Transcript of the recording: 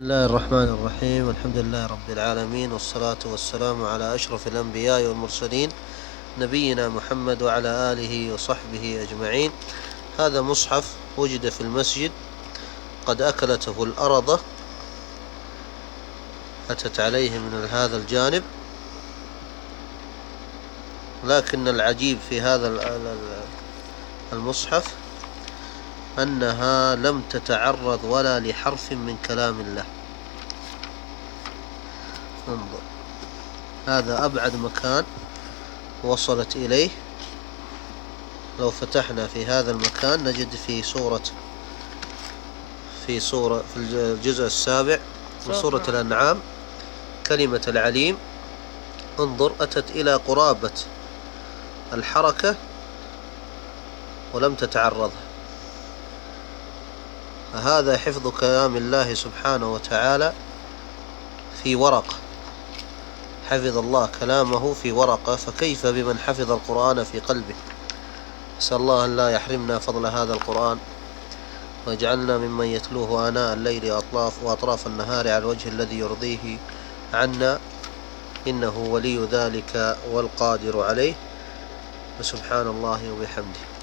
بسم الله الرحمن الرحيم. الحمد لله رب العالمين، والصلاة والسلام على أشرف الأنبياء والمرسلين نبينا محمد وعلى آله وصحبه أجمعين. هذا مصحف وجد في المسجد قد أكلته الأرضة، أتت عليه من هذا الجانب، لكن العجيب في هذا المصحف أنها لم تتعرض ولا لحرف من كلام الله. انظر، هذا أبعد مكان وصلت إليه. لو فتحنا في هذا المكان نجد في الجزء السابع من سورة الأنعام كلمة العليم. انظر، أتت إلى قرابة الحركة ولم تتعرضها. هذا حفظ كلام الله سبحانه وتعالى في ورقة. حفظ الله كلامه في ورقة، فكيف بمن حفظ القرآن في قلبه؟ أسأل الله أن لا يحرمنا فضل هذا القرآن، واجعلنا ممن يتلوه آناء الليل وأطراف النهار على الوجه الذي يرضيه عنا، إنه ولي ذلك والقادر عليه. وسبحان الله وبحمده.